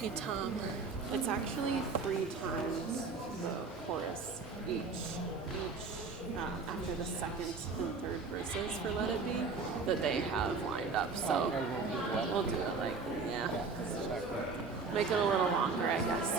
Hey Tom, It's actually 3 times the chorus after the second and third verses for Let It Be that they have lined up. So we'll do it like, yeah. Make it a little longer, I guess.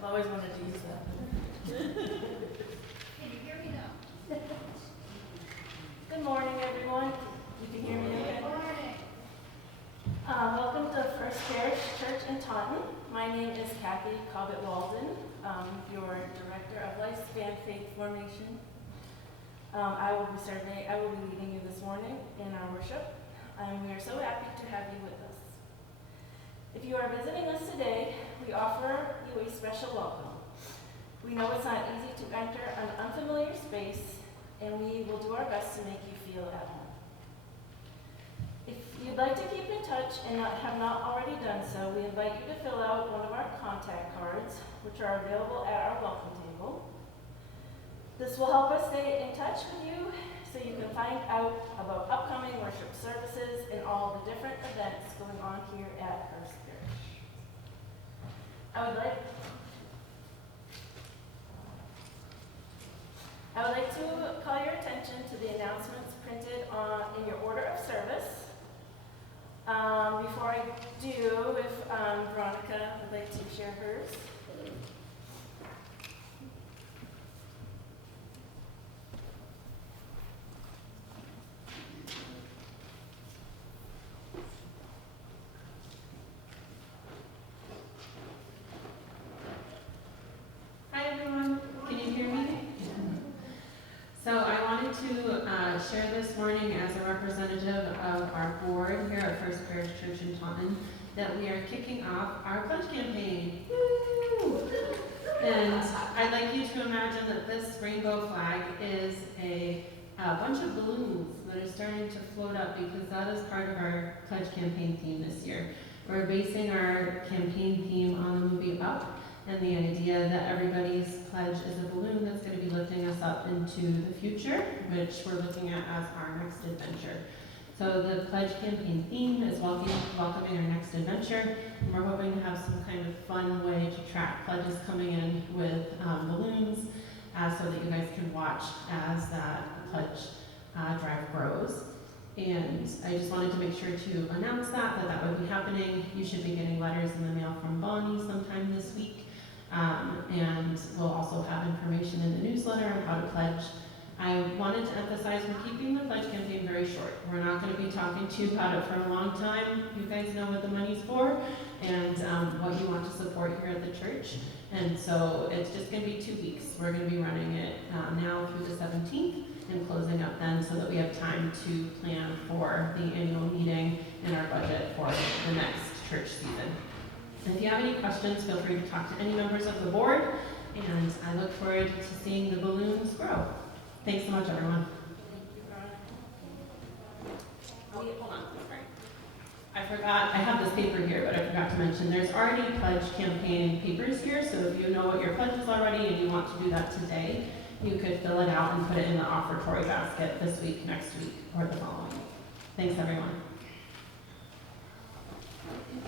I've always wanted to use that. Can you hear me now? Good morning, everyone. You can hear me okay? Good morning. Welcome to First Parish Church in Taunton. My name is Kathy Cobbett-Walden, your Director of Lifespan Faith Formation. I will be leading you this morning in our worship. We are so happy to have you with us. If you are visiting us today, we offer you a special welcome. We know it's not easy to enter an unfamiliar space, and we will do our best to make you feel at home. If you'd like to keep in touch and have not already done so, we invite you to fill out one of our contact cards, which are available at our welcome table. This will help us stay in touch with you so you can find out about upcoming worship services and all the different events going on here at First Parish. I would like to call your attention to the announcements printed in your order of service. Before I do, if Veronica would like to share hers. Hi everyone, can you hear me? So I wanted to share this morning as a representative of our board here at First Parish Church in Taunton that we are kicking off our pledge campaign. Woo! And I'd like you to imagine that this rainbow flag is a bunch of balloons that are starting to float up because that is part of our pledge campaign theme this year. We're basing our campaign theme on the movie Up, and the idea that everybody's pledge is a balloon that's going to be lifting us up into the future, which we're looking at as our next adventure. So the pledge campaign theme is welcoming our next adventure, and we're hoping to have some kind of fun way to track pledges coming in with balloons, so that you guys can watch as that pledge drive grows. And I just wanted to make sure to announce that would be happening. You should be getting letters in the mail from Bonnie sometime this week. And we'll also have information in the newsletter on how to pledge. I wanted to emphasize we're keeping the pledge campaign very short. We're not going to be talking to you about it for a long time. You guys know what the money's for and what you want to support here at the church. And so it's just going to be 2 weeks. We're going to be running it now through the 17th and closing up then so that we have time to plan for the annual meeting and our budget for the next church season. If you have any questions, feel free to talk to any members of the board, and I look forward to seeing the balloons grow. Thanks so much, everyone. Oh, hold on. Sorry. I forgot, I have this paper here, but I forgot to mention, there's already pledge campaign papers here, so if you know what your pledge is already and you want to do that today, you could fill it out and put it in the offertory basket this week, next week, or the following week. Thanks, everyone.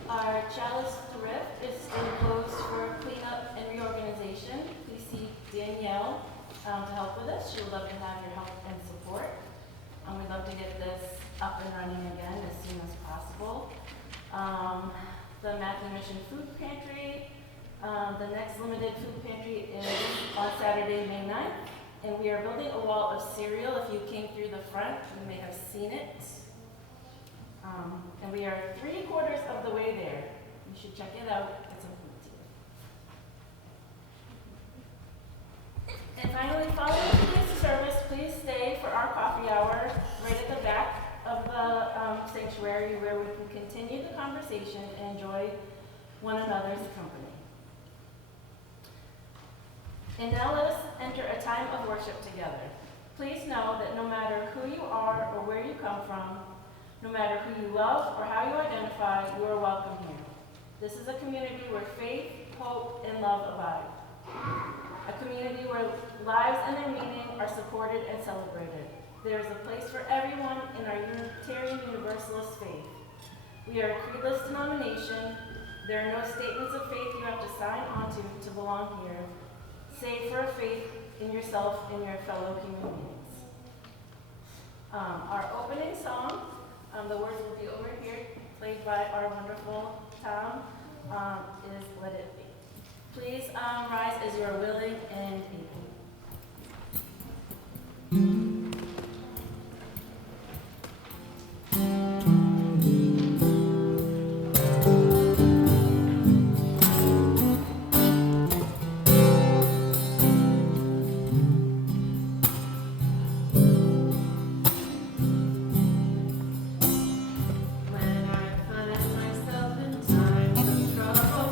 Our chalice thrift is still closed for cleanup and reorganization. Please see Danielle to help with this. She would love to have your help and support. We'd love to get this up and running again as soon as possible. The Matthew Mission Food Pantry, the next limited food pantry is on Saturday, May 9th. And we are building a wall of cereal. If you came through the front, you may have seen it. And we are 3/4 of the way there. You should check it out at some point too. And finally, following today's service, please stay for our coffee hour right at the back of the sanctuary where we can continue the conversation and enjoy one another's company. And now let us enter a time of worship together. Please know that no matter who you are or where you come from, no matter who you love or how you identify, you are welcome here. This is a community where faith, hope, and love abide. A community where lives and their meaning are supported and celebrated. There is a place for everyone in our Unitarian Universalist faith. We are a creedless denomination. There are no statements of faith you have to sign onto to belong here, save for a faith in yourself and your fellow human beings. Our opening song, the words will be over here, played by our wonderful Tom, is Let It Be. Please rise as you are willing and able. Trouble,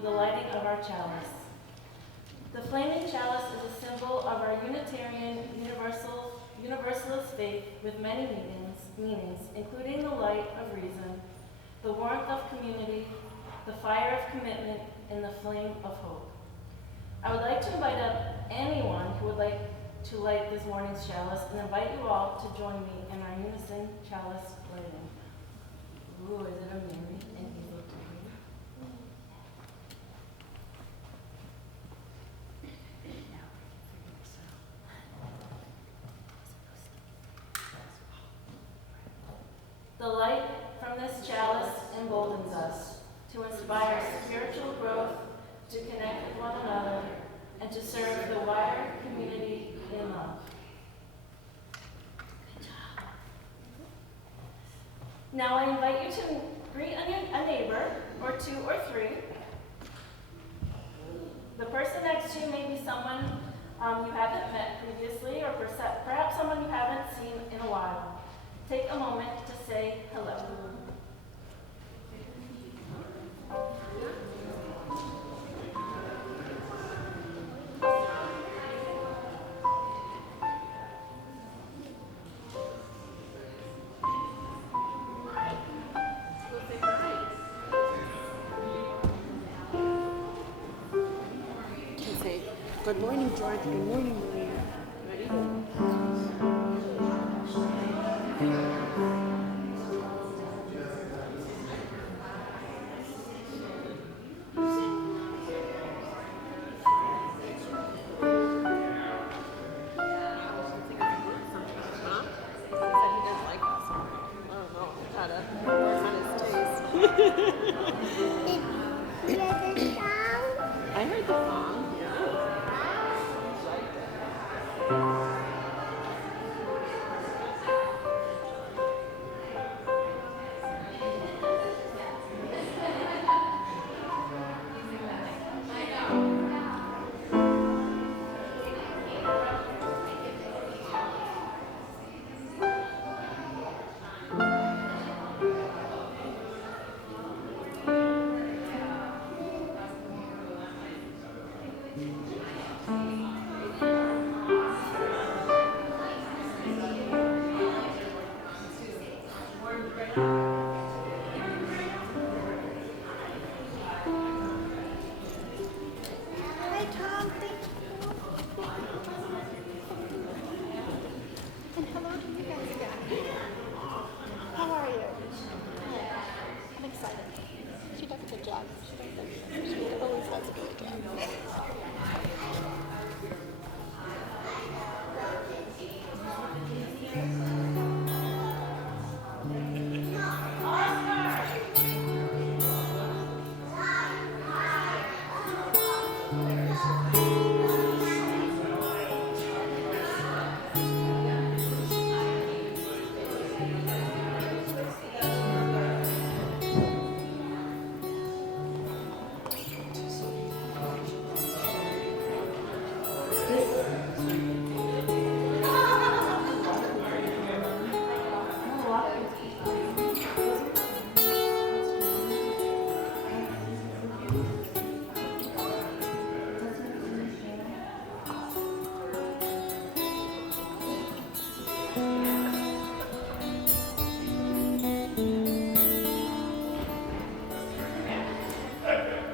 through the lighting of our chalice. The flaming chalice is a symbol of our Unitarian Universalist faith with many meanings, including the light of reason, the warmth of community, the fire of commitment, and the flame of hope. I would like to invite up anyone who would like to light this morning's chalice and invite you all to join me in our unison chalice lighting. Ooh, is it a Mary? And he looked at me. The light from this chalice emboldens us to inspire spiritual growth, to connect with one another, and to serve the wider community in love. Good job. Now I invite you to greet a neighbor, or two or three. The person next to you may be someone you haven't met previously, or perhaps someone you haven't seen in a while. Take a moment to say hello. Say, good morning, George. Good morning, Maria. Ready? Huh? He said he doesn't like us. I don't know. Gotta work on his taste. I heard the song. Hi, Tom. Thank you. And hello to you guys again. How are you? I'm excited. She does a good job. She always does a good job.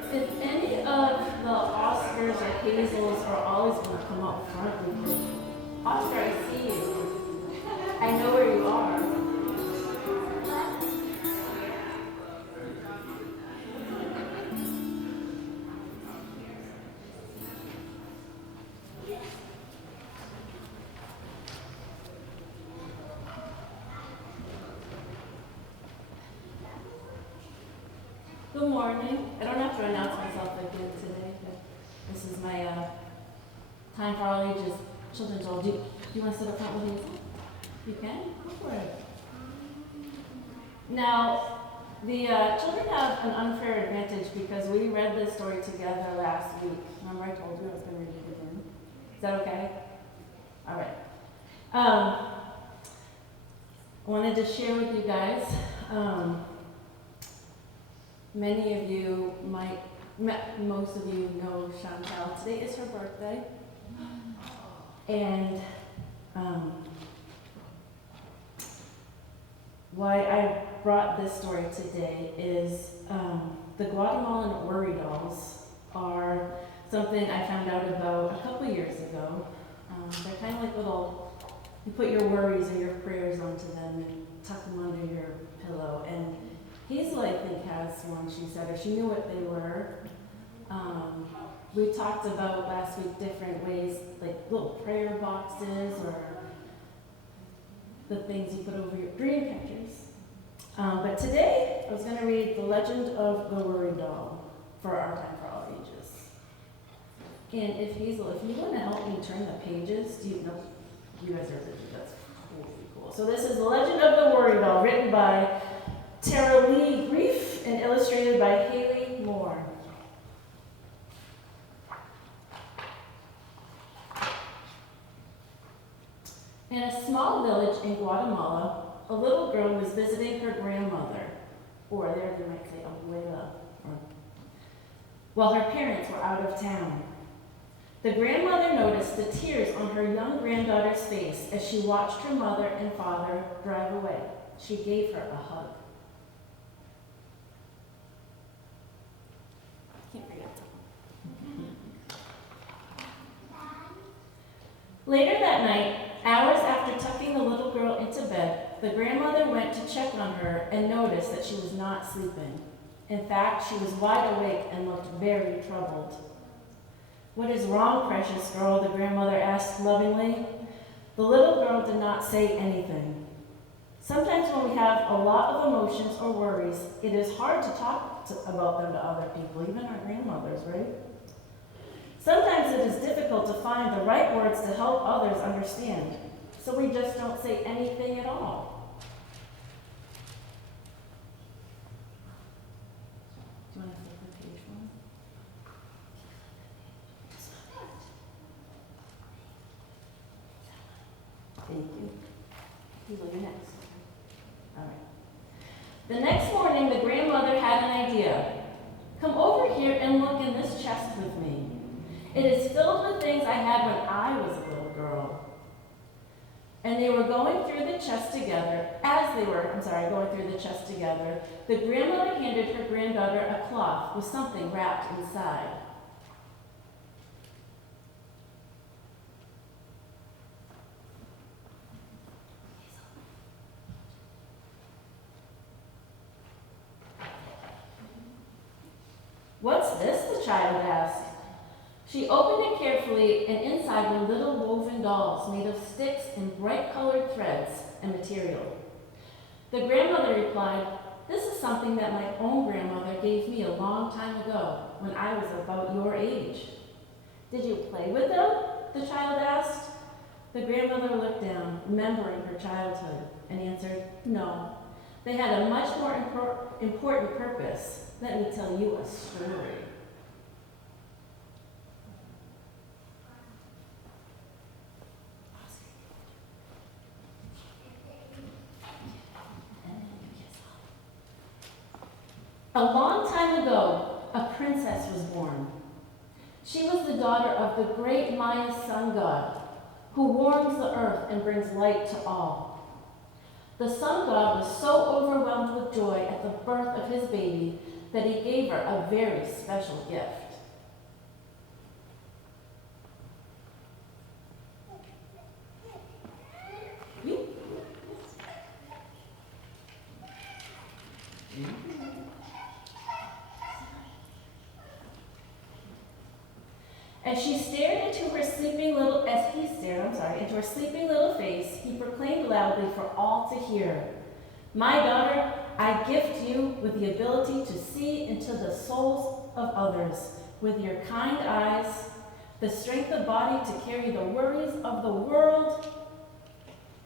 If any of the Oscars or Hazels are always going to come up front with me. Oscar, I see you. I know where you are. Good morning. I don't have to announce myself again today, but this is my time for all ages children's role. Do you want to sit up front with me? You can? Go for it. Now, the children have an unfair advantage because we read this story together last week. Remember I told you I was going to read it again? Is that okay? All right. I wanted to share with you guys. Many of you might most of you know Chantal. Today is her birthday. And why I brought this story today is the Guatemalan worry dolls are something I found out about a couple years ago. They're kind of like little, you put your worries and your prayers onto them and tuck them under your pillow. And Hazel, I think, has one, she said, or she knew what they were. We talked about last week different ways, like little prayer boxes or the things you put over your dream catchers. But today, I was going to read The Legend of the Worry Doll for Our Time for All Ages. And if Hazel, if you want to help me turn the pages, do you know? You guys are busy, that's totally cool. So this is The Legend of the Worry Doll, written by Tara Lee Grief and illustrated by Haley Moore. In a small village in Guatemala, a little girl was visiting her grandmother, or there they might say abuela, while her parents were out of town. The grandmother noticed the tears on her young granddaughter's face as she watched her mother and father drive away. She gave her a hug. Can't read it. Later that night, hours after tucking the little girl into bed, the grandmother went to check on her and noticed that she was not sleeping. In fact, she was wide awake and looked very troubled. "What is wrong, precious girl?" the grandmother asked lovingly. The little girl did not say anything. Sometimes when we have a lot of emotions or worries, it is hard to talk about them to other people, even our grandmothers, right? Sometimes it is difficult to find the right words to help others understand, so we just don't say anything at all. Do you want to flip the page one? Thank you. Who's looking next? All right. The next morning, the grandmother had an idea. "Come over here and look in this chest with me. It is filled with things I had when I was a little girl." And they were going through the chest together. Going through the chest together, the grandmother handed her granddaughter a cloth with something wrapped inside. "What's this?" the child asked. She opened it carefully, and inside were little woven dolls made of sticks and bright-colored threads and material. The grandmother replied, "This is something that my own grandmother gave me a long time ago, when I was about your age." "Did you play with them?" the child asked. The grandmother looked down, remembering her childhood, and answered, "No. They had a much more important purpose. Let me tell you a story." A long time ago, a princess was born. She was the daughter of the great Maya sun god, who warms the earth and brings light to all. The sun god was so overwhelmed with joy at the birth of his baby that he gave her a very special gift. As he stared into her sleeping little face, he proclaimed loudly for all to hear, "My daughter, I gift you with the ability to see into the souls of others with your kind eyes, the strength of body to carry the worries of the world,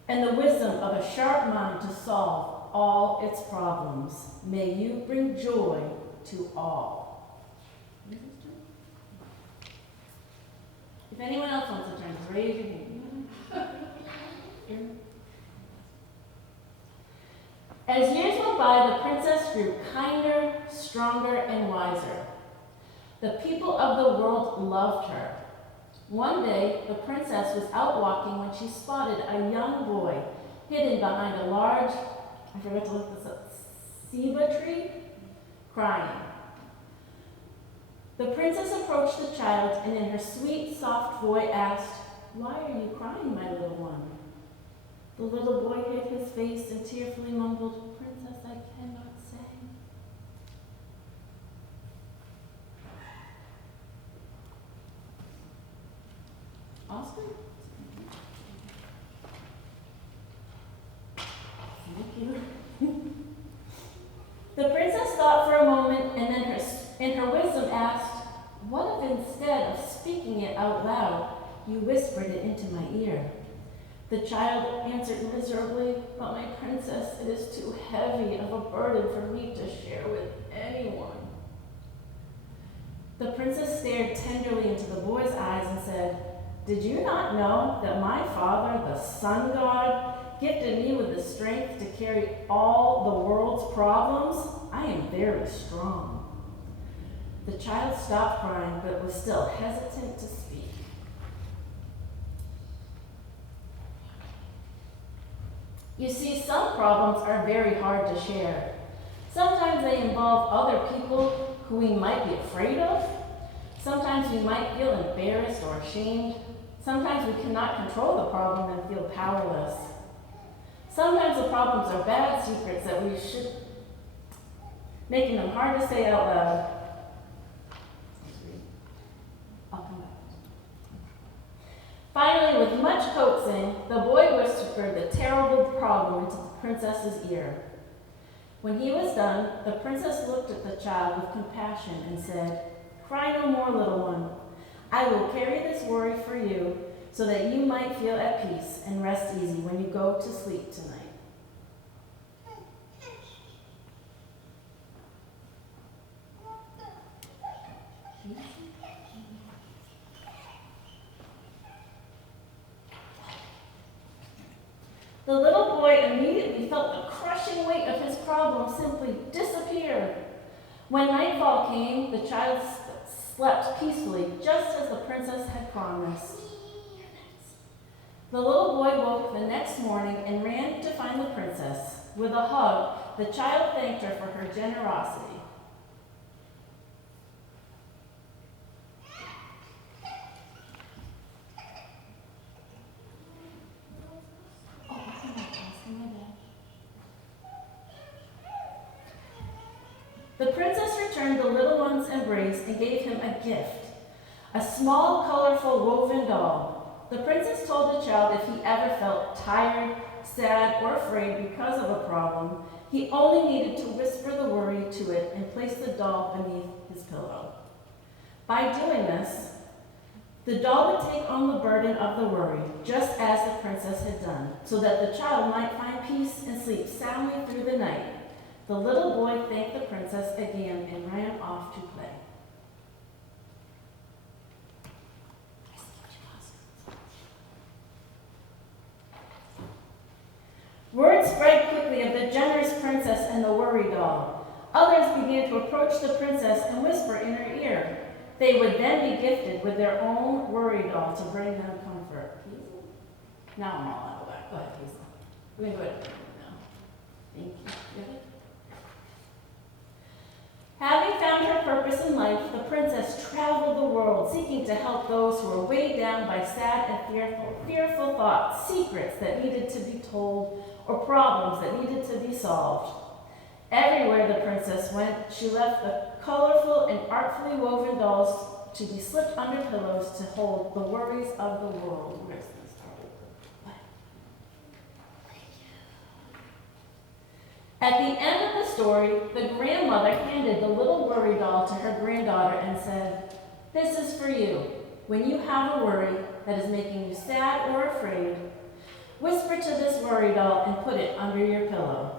and the wisdom of a sharp mind to solve all its problems. May you bring joy to all." If anyone else wants to turn, just raise your hand. As years went by, the princess grew kinder, stronger, and wiser. The people of the world loved her. One day, the princess was out walking when she spotted a young boy hidden behind a large, I forgot to look this up, ceiba tree, crying. The princess approached the child and in her sweet, soft voice asked, "Why are you crying, my little one?" The little boy hid his face and tearfully mumbled, "Princess, I cannot say." Oscar? Thank you. The princess thought for a moment and then in her wisdom asked, "What if instead of speaking it out loud, you whispered it into my ear?" The child answered miserably, "But my princess, it is too heavy of a burden for me to share with anyone." The princess stared tenderly into the boy's eyes and said, "Did you not know that my father, the sun god, gifted me with the strength to carry all the world's problems? I am very strong." The child stopped crying, but was still hesitant to speak. You see, some problems are very hard to share. Sometimes they involve other people who we might be afraid of. Sometimes we might feel embarrassed or ashamed. Sometimes we cannot control the problem and feel powerless. Sometimes the problems are bad secrets that we should, making them hard to say out loud. I'll come back. Finally, with much coaxing, the boy whispered the terrible problem into the princess's ear. When he was done, the princess looked at the child with compassion and said, "Cry no more, little one. I will carry this worry for you so that you might feel at peace and rest easy when you go to sleep tonight." The little boy immediately felt the crushing weight of his problem simply disappear. When nightfall came, the child slept peacefully, just as the princess had promised. The little boy woke the next morning and ran to find the princess. With a hug, the child thanked her for her generosity. The princess returned the little one's embrace and gave him a gift, a small, colorful woven doll. The princess told the child if he ever felt tired, sad, or afraid because of a problem, he only needed to whisper the worry to it and place the doll beneath his pillow. By doing this, the doll would take on the burden of the worry, just as the princess had done, so that the child might find peace and sleep soundly through the night. The little boy thanked the princess again and ran off to play. Word spread quickly of the generous princess and the worry doll. Others began to approach the princess and whisper in her ear. They would then be gifted with their own worry doll to bring them comfort. Hazel? Now I'm all out of whack. Go ahead, Hazel. We're going to go ahead now. Thank you. Go ahead. Having found her purpose in life, the princess traveled the world, seeking to help those who were weighed down by sad and fearful thoughts, secrets that needed to be told, or problems that needed to be solved. Everywhere the princess went, she left the colorful and artfully woven dolls to be slipped under pillows to hold the worries of the world. Where's this? At the end of the story, the grandmother handed the little worry doll to her granddaughter and said, "This is for you. When you have a worry that is making you sad or afraid, whisper to this worry doll and put it under your pillow.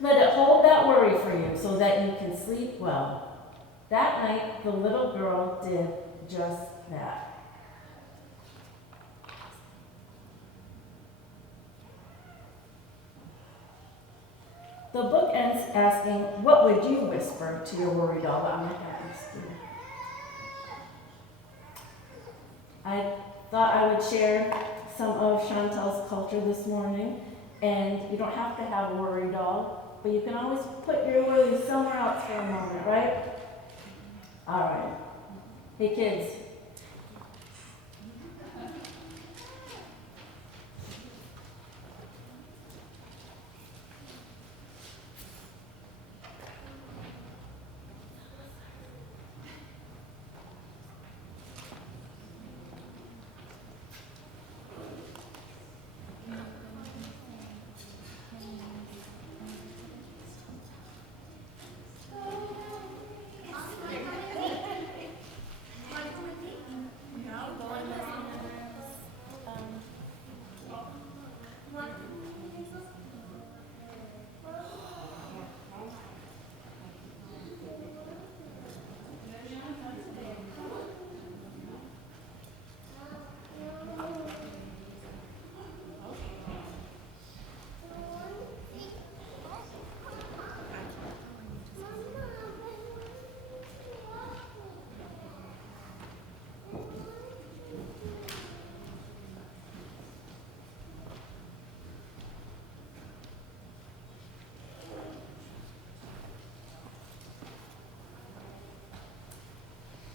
Let it hold that worry for you so that you can sleep well." That night, the little girl did just that. The book ends asking, what would you whisper to your worry doll? But I'm not going to ask you. I thought I would share some of Chantel's culture this morning, and you don't have to have a worry doll, but you can always put your worries somewhere else for a moment, right? All right. Hey kids.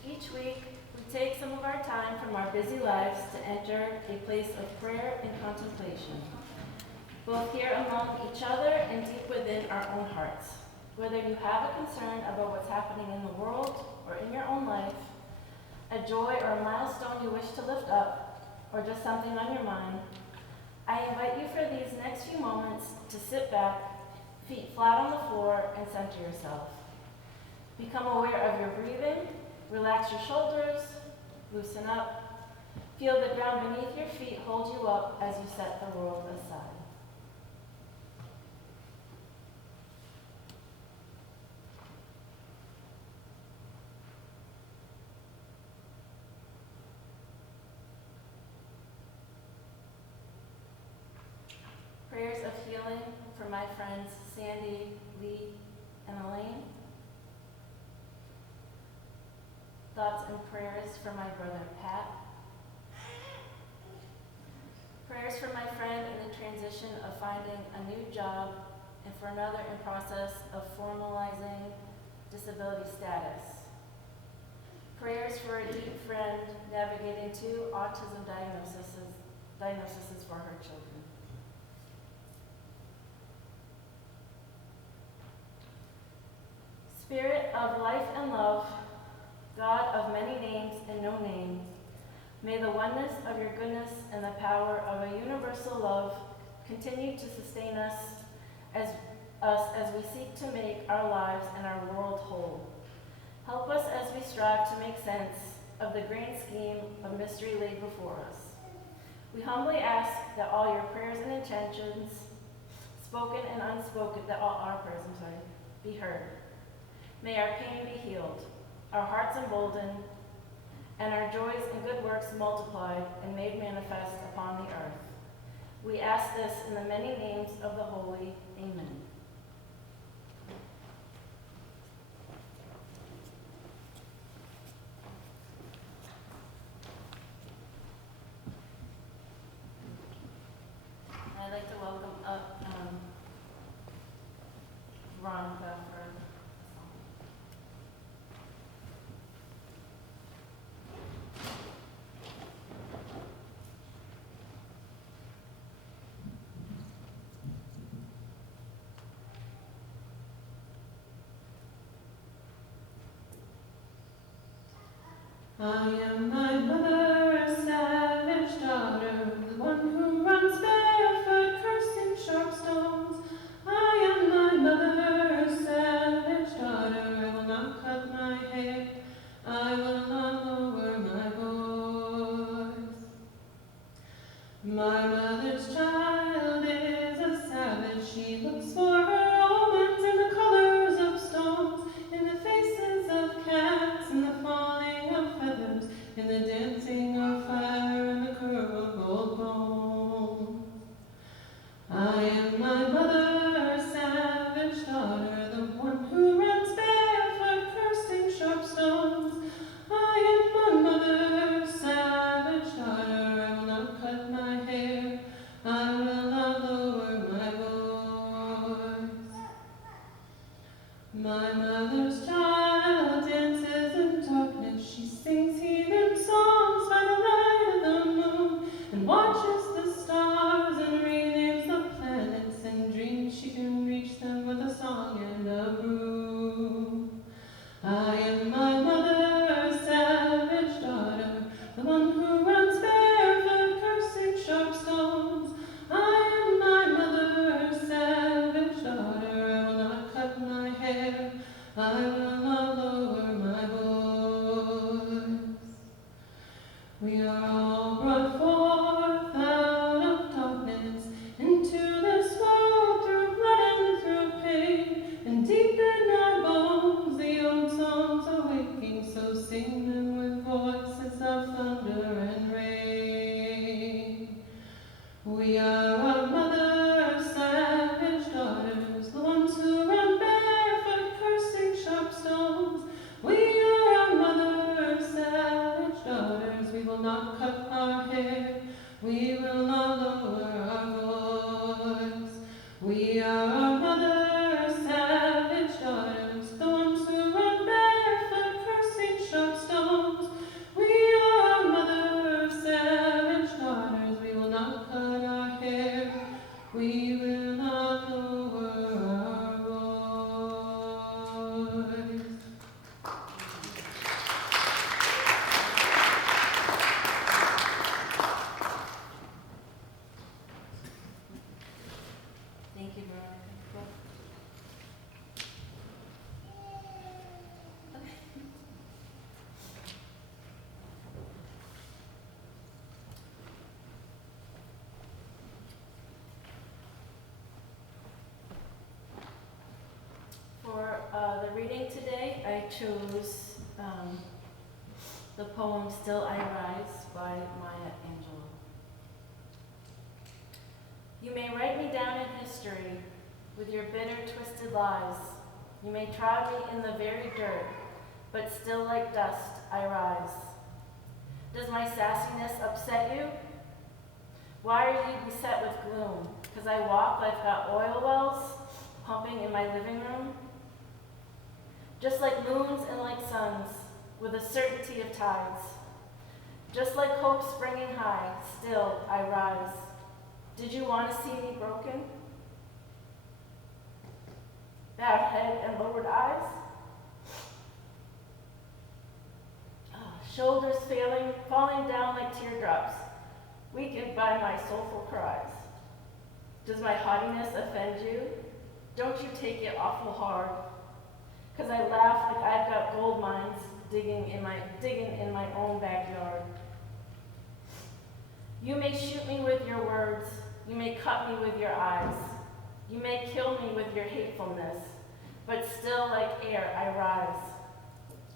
Each week, we take some of our time from our busy lives to enter a place of prayer and contemplation, both here among each other and deep within our own hearts. Whether you have a concern about what's happening in the world or in your own life, a joy or a milestone you wish to lift up, or just something on your mind, I invite you for these next few moments to sit back, feet flat on the floor, and center yourself. Become aware of your breathing. Relax your shoulders, loosen up. Feel the ground beneath your feet hold you up as you set the world aside. Prayers of healing for my friends Sandy, Lee, and Elaine. Thoughts and prayers for my brother Pat. Prayers for my friend in the transition of finding a new job and for another in process of formalizing disability status. Prayers for a deep friend navigating 2 autism diagnoses for her children. Spirit of life and love, God of many names and no name, may the oneness of your goodness and the power of a universal love continue to sustain us as we seek to make our lives and our world whole. Help us as we strive to make sense of the grand scheme of mystery laid before us. We humbly ask that all your prayers and intentions, spoken and unspoken, that all our prayers, be heard. May our pain be healed, our hearts emboldened, and our joys and good works multiplied and made manifest upon the earth. We ask this in the many names of the holy. Amen. I'd like to welcome up Veronica for a song. I am my mother, a savage daughter, the one who runs barefoot, cursing sharp stones. I am my mother, a savage daughter, I will not cut my hair, I will not lower my voice. My mother's child is a savage, she looks for her omens in the colors of stones, in the faces of cats, in the falling of feathers, in the dancing of fire, in the curve of gold bones. I am my mother, a savage daughter, the one who runs barefoot, cursing sharp stones. I am my mother, a savage Thank you, Veronica. For the reading today, I chose the poem Still I Rise by Maya Angelou. You may write me down in history with your bitter, twisted lies. You may trod me in the very dirt, but still like dust I rise. Does my sassiness upset you? Why are you beset with gloom? Because I walk like got oil wells pumping in my living room? Just like moons and like suns, with a certainty of tides. Just like hope springing high, still I rise. Did you want to see me broken? Bowed head and lowered eyes? Shoulders falling down like teardrops, weakened by my soulful cries. Does my haughtiness offend you? Don't you take it awful hard, 'cause I laugh like I've got gold mines digging in my own backyard. You may shoot me with your words, you may cut me with your eyes, you may kill me with your hatefulness, but still like air I rise.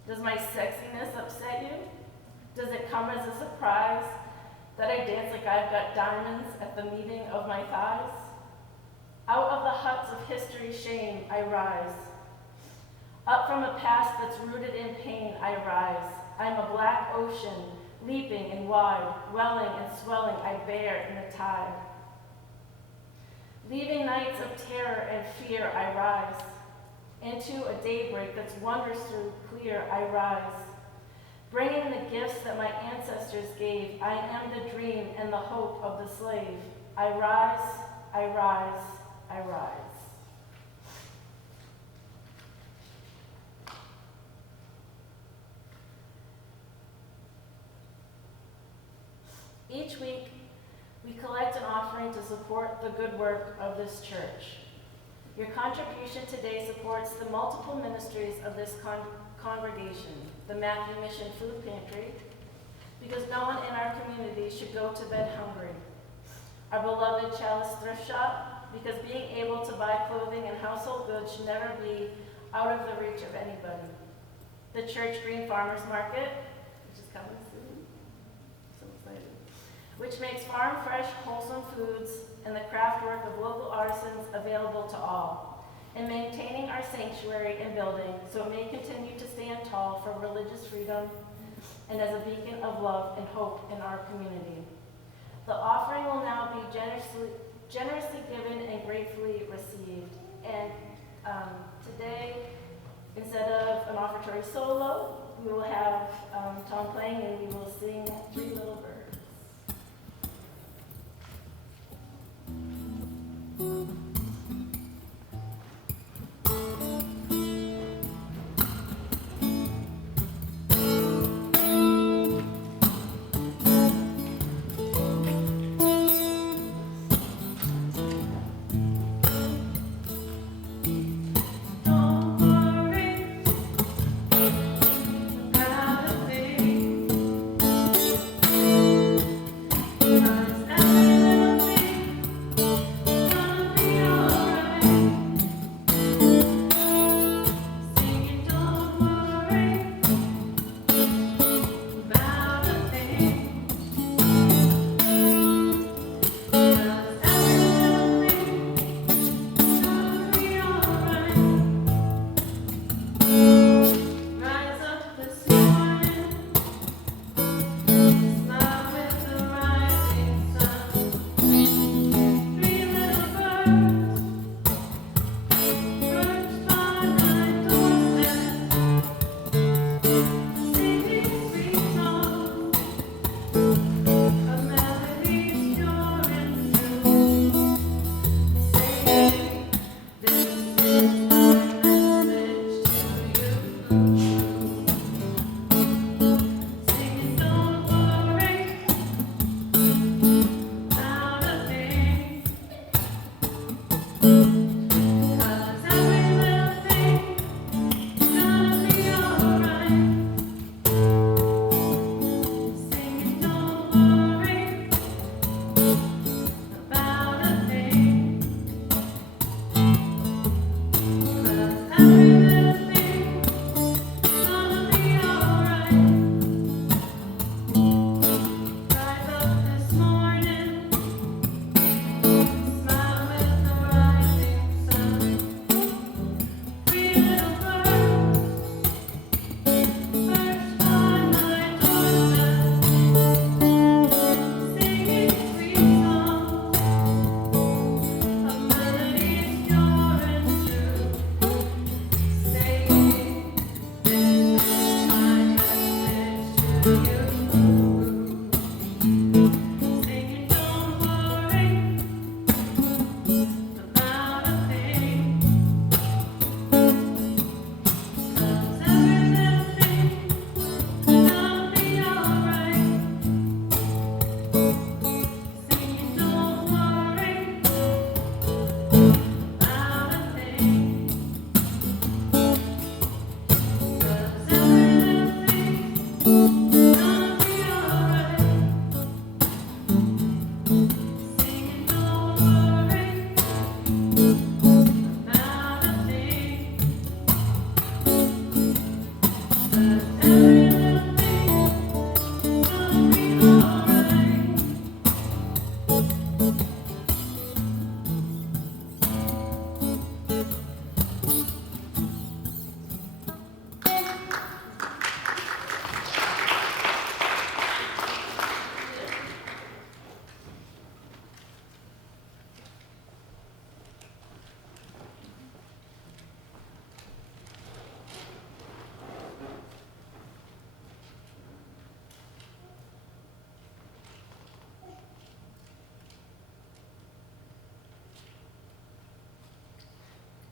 Does my sexiness upset you? Does it come as a surprise that I dance like I've got diamonds at the meeting of my thighs? Out of the huts of history's shame I rise. Up from a past that's rooted in pain I rise. I'm a black ocean, leaping and wide, welling and swelling I bear in the tide. Leaving nights of terror and fear I rise. Into a daybreak that's wondrously clear I rise. Bringing the gifts that my ancestors gave, I am the dream and the hope of the slave. I rise, I rise, I rise. Each week, we collect an offering to support the good work of this church. Your contribution today supports the multiple ministries of this congregation, the Matthew Mission Food Pantry, because no one in our community should go to bed hungry. Our beloved Chalice Thrift Shop, because being able to buy clothing and household goods should never be out of the reach of anybody. The Church Green Farmers Market, which is coming soon, so excited, which makes farm fresh, wholesome foods and the craft work of local artisans available to all, and maintaining our sanctuary and building so it may continue to stand tall for religious freedom and as a beacon of love and hope in our community. The offering will now be generously given and gratefully received. And today, instead of an offertory solo, we will have Tom playing and we will sing Three Little Birds. 'Cause every little thing's gonna be alright. Singing, don't worry about a thing. 'Cause every little thing's gonna be alright. Rise up this morning, smile with the rising sun. Three little birds perched on my doorstep, singing sweet songs of melodies pure and true, saying, "This is my message to you." Singing, don't worry about a thing, 'cause every little thing's gonna be alright. Singing, don't worry about a thing, 'cause every little thing's gonna be alright. Singing, don't worry about a thing, 'cause every little thing's gonna be alright.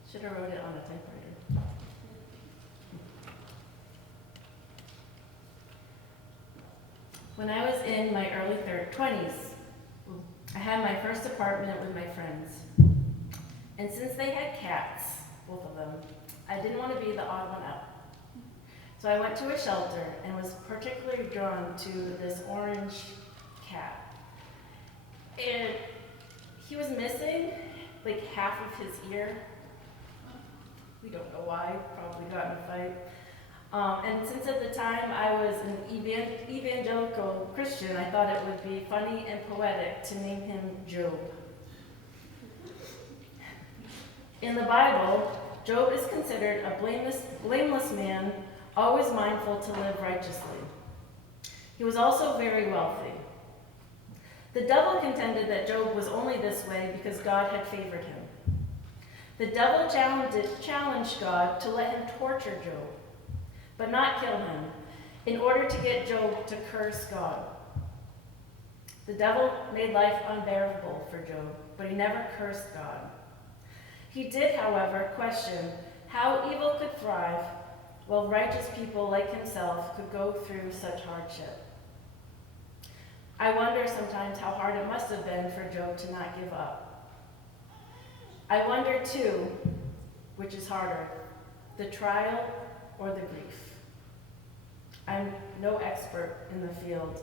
Should have wrote it on a typewriter. When I was in my early 20s, I had my first apartment with my friends. And since they had cats, both of them, I didn't want to be the odd one out. So I went to a shelter and was particularly drawn to this orange cat. And he was missing like half of his ear. We don't know why, probably got in a fight. And since at the time I was an evangelical Christian, I thought it would be funny and poetic to name him Job. In the Bible, Job is considered a blameless man, always mindful to live righteously. He was also very wealthy. The devil contended that Job was only this way because God had favored him. The devil challenged God to let him torture Job, but not kill him, in order to get Job to curse God. The devil made life unbearable for Job, but he never cursed God. He did, however, question how evil could thrive while righteous people like himself could go through such hardship. I wonder sometimes how hard it must have been for Job to not give up. I wonder, too, which is harder, the trial or the grief. I'm no expert in the field,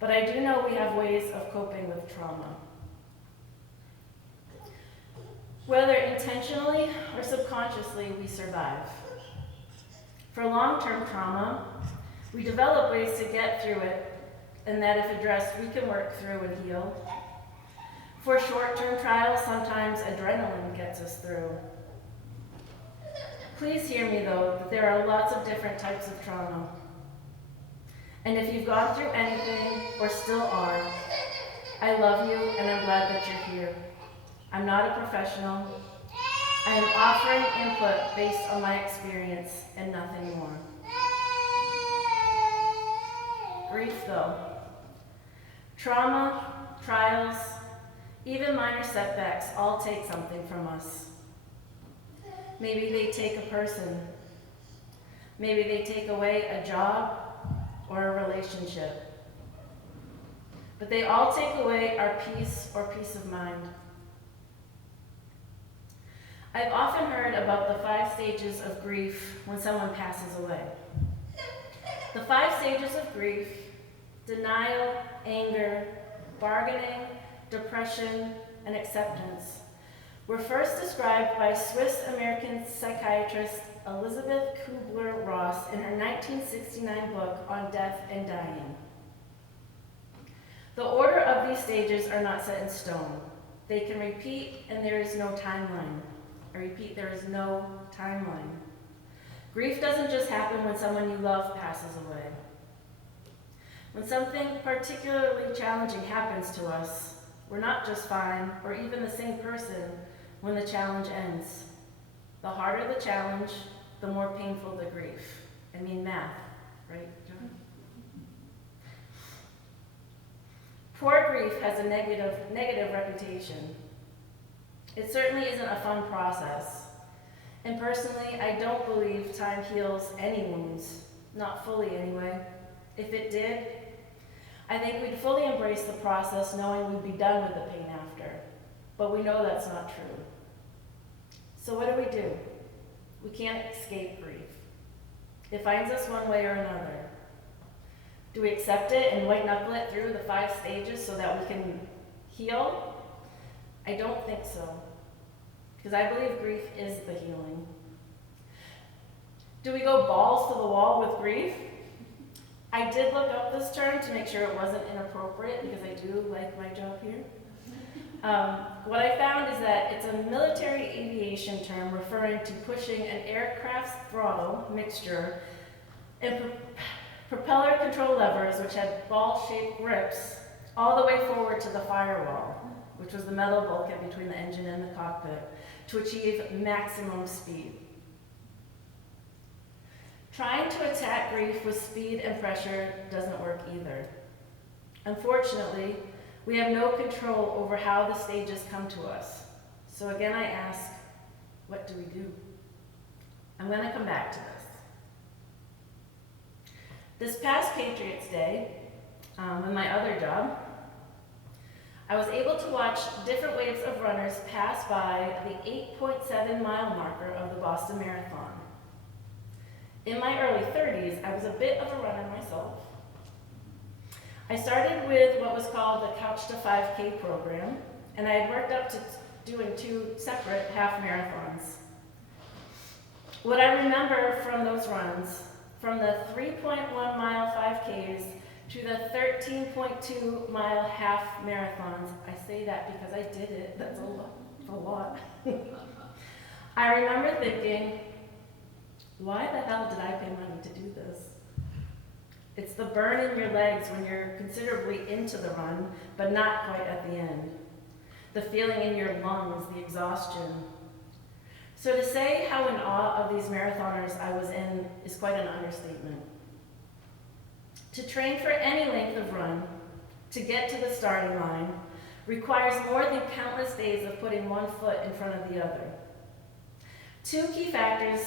but I do know we have ways of coping with trauma. Whether intentionally or subconsciously, we survive. For long-term trauma, we develop ways to get through it, and that if addressed, we can work through and heal. For short-term trials, sometimes adrenaline gets us through. Please hear me, though, that there are lots of different types of trauma. And if you've gone through anything, or still are, I love you and I'm glad that you're here. I'm not a professional. I am offering input based on my experience and nothing more. Grief, though. Trauma, trials, even minor setbacks all take something from us. Maybe they take a person. Maybe they take away a job or a relationship. But they all take away our peace or peace of mind. I've often heard about the 5 stages of grief when someone passes away. The 5 stages of grief: denial, anger, bargaining, depression, and acceptance, were first described by Swiss-American psychiatrist Elizabeth Kubler-Ross in her 1969 book on death and dying. The order of these stages are not set in stone. They can repeat, and there is no timeline. I repeat, there is no timeline. Grief doesn't just happen when someone you love passes away. When something particularly challenging happens to us, we're not just fine or even the same person when the challenge ends. The harder the challenge, the more painful the grief. I mean math, right, John? Poor grief has a negative reputation. It certainly isn't a fun process. And personally, I don't believe time heals any wounds, not fully anyway. If it did, I think we'd fully embrace the process knowing we'd be done with the pain after. But we know that's not true. So what do? We can't escape grief. It finds us one way or another. Do we accept it and white knuckle it through the 5 stages so that we can heal? I don't think so. Because I believe grief is the healing. Do we go balls to the wall with grief? I did look up this term to make sure it wasn't inappropriate because I do like my job here. What I found is that it's a military aviation term referring to pushing an aircraft's throttle mixture and propeller control levers, which had ball-shaped grips, all the way forward to the firewall, which was the metal bulkhead between the engine and the cockpit, to achieve maximum speed. Trying to attack grief with speed and pressure doesn't work either. Unfortunately, we have no control over how the stages come to us. So again, I ask, what do we do? I'm going to come back to this. This past Patriots Day, in my other job, I was able to watch different waves of runners pass by the 8.7 mile marker of the Boston Marathon. In my early 30s, I was a bit of a runner myself. I started with what was called the Couch to 5K program, and I had worked up to doing 2 separate half marathons. What I remember from those runs, from the 3.1 mile 5Ks to the 13.2 mile half marathons, I say that because I did it, that's a lot. I remember thinking, why the hell did I pay money to do this? It's the burn in your legs when you're considerably into the run, but not quite at the end. The feeling in your lungs, the exhaustion. So to say how in awe of these marathoners I was in is quite an understatement. To train for any length of run, to get to the starting line, requires more than countless days of putting one foot in front of the other. 2 key factors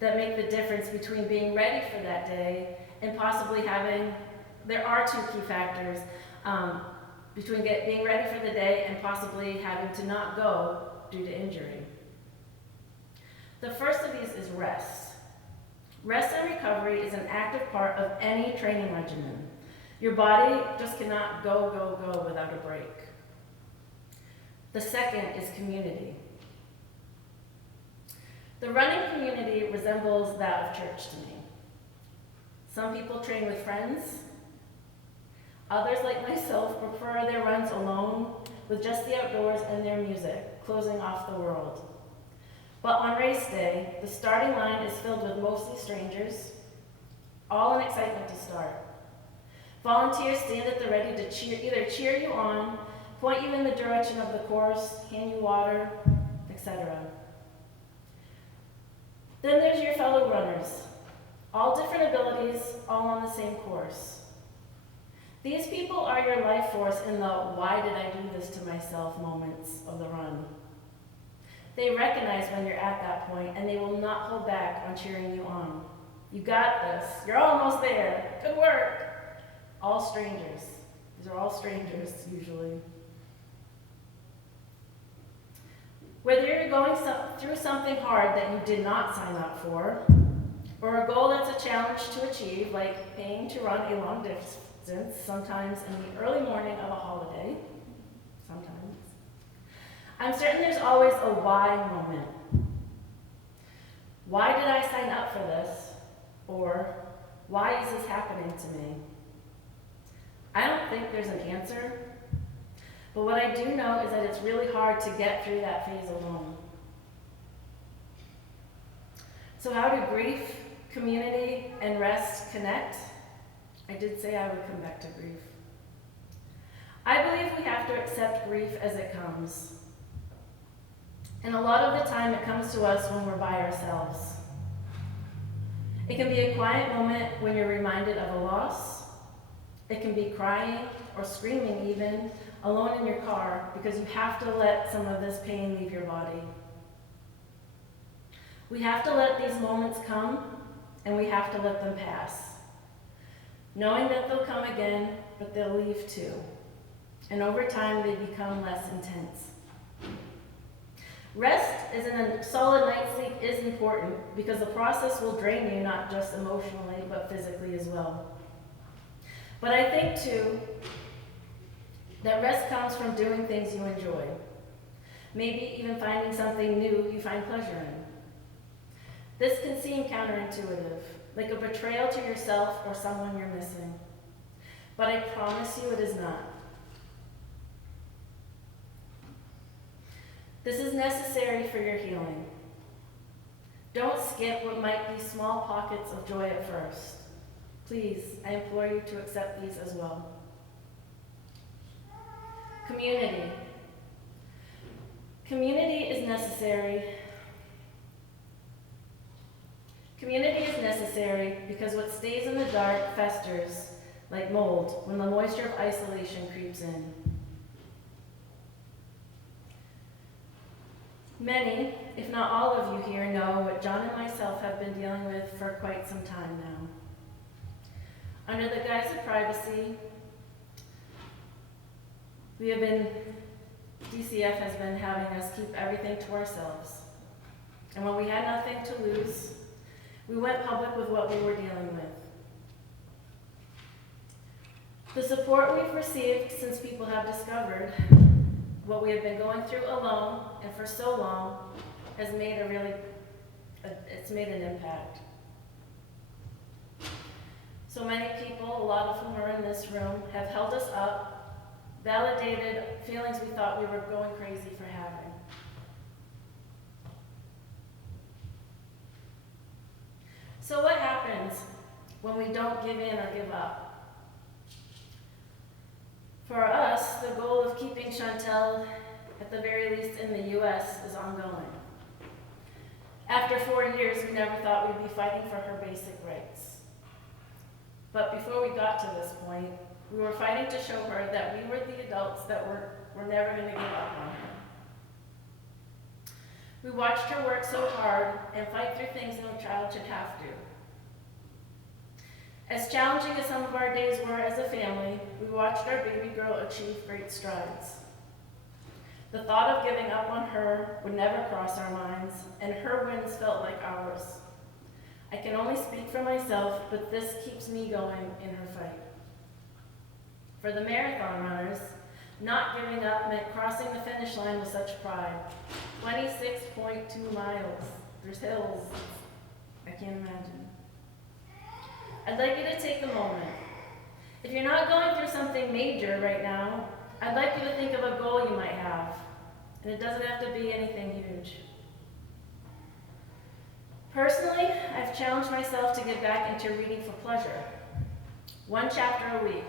that make the difference between being ready for that day and possibly there are 2 key factors between being ready for the day and possibly having to not go due to injury. The first of these is rest. Rest and recovery is an active part of any training regimen. Your body just cannot go without a break. The second is community. The running community resembles that of church to me. Some people train with friends. Others, like myself, prefer their runs alone with just the outdoors and their music, closing off the world. But on race day, the starting line is filled with mostly strangers, all in excitement to start. Volunteers stand at the ready to either cheer you on, point you in the direction of the course, hand you water, etc. Then there's your fellow runners, all different abilities, all on the same course. These people are your life force in the why did I do this to myself moments of the run. They recognize when you're at that point, and they will not hold back on cheering you on. You got this. You're almost there. Good work. All strangers. These are all strangers, usually. Whether you're going through something hard that you did not sign up for, or a goal that's a challenge to achieve, like paying to run a long distance, sometimes in the early morning of a holiday, sometimes, I'm certain there's always a why moment. Why did I sign up for this? Or why is this happening to me? I don't think there's an answer, but what I do know is that it's really hard to get through that phase alone. So how do grief, community, and rest connect? I did say I would come back to grief. I believe we have to accept grief as it comes. And a lot of the time it comes to us when we're by ourselves. It can be a quiet moment when you're reminded of a loss. It can be crying or screaming even, alone in your car, because you have to let some of this pain leave your body. We have to let these moments come, and we have to let them pass, knowing that they'll come again, but they'll leave too. And over time, they become less intense. Rest and a solid night's sleep is important because the process will drain you not just emotionally, but physically as well. But I think too, that rest comes from doing things you enjoy. Maybe even finding something new you find pleasure in. This can seem counterintuitive, like a betrayal to yourself or someone you're missing. But I promise you it is not. This is necessary for your healing. Don't skip what might be small pockets of joy at first. Please, I implore you to accept these as well. Community. Community is necessary. Community is necessary because what stays in the dark festers like mold when the moisture of isolation creeps in. Many, if not all of you here, know what John and myself have been dealing with for quite some time now. Under the guise of privacy, DCF has been having us keep everything to ourselves. And when we had nothing to lose, we went public with what we were dealing with. The support we've received since people have discovered what we have been going through alone and for so long has made it's made an impact. So many people, a lot of whom are in this room, have held us up, validated feelings we thought we were going crazy for having. So what happens when we don't give in or give up? For us, the goal of keeping Chantel, at the very least in the US, is ongoing. After 4 years, we never thought we'd be fighting for her basic rights. But before we got to this point, we were fighting to show her that we were the adults that were never going to give up on her. We watched her work so hard and fight through things no child should have to. As challenging as some of our days were as a family, we watched our baby girl achieve great strides. The thought of giving up on her would never cross our minds, and her wins felt like ours. I can only speak for myself, but this keeps me going in her fight. For the marathon runners, not giving up meant crossing the finish line with such pride. 26.2 miles. There's hills. I can't imagine. I'd like you to take a moment. If you're not going through something major right now, I'd like you to think of a goal you might have. And it doesn't have to be anything huge. Personally, I've challenged myself to get back into reading for pleasure. 1 chapter a week.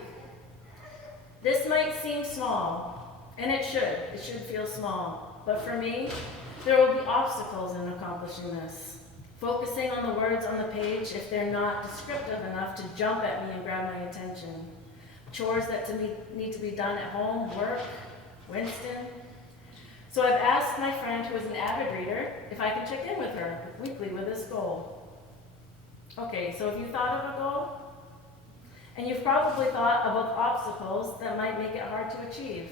This might seem small, and it should feel small. But for me, there will be obstacles in accomplishing this. Focusing on the words on the page if they're not descriptive enough to jump at me and grab my attention. Chores that need to be done at home, work, Winston. So I've asked my friend, who is an avid reader, if I can check in with her weekly with this goal. Okay, so have you thought of a goal? And you've probably thought about obstacles that might make it hard to achieve.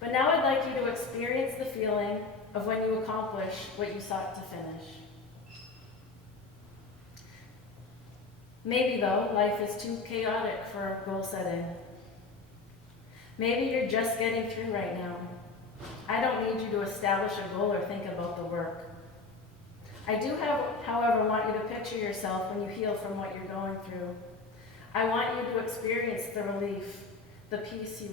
But now I'd like you to experience the feeling of when you accomplish what you sought to finish. Maybe, though, life is too chaotic for goal setting. Maybe you're just getting through right now. I don't need you to establish a goal or think about the work. I do, however, want you to picture yourself when you heal from what you're going through. I want you to experience the relief, the peace you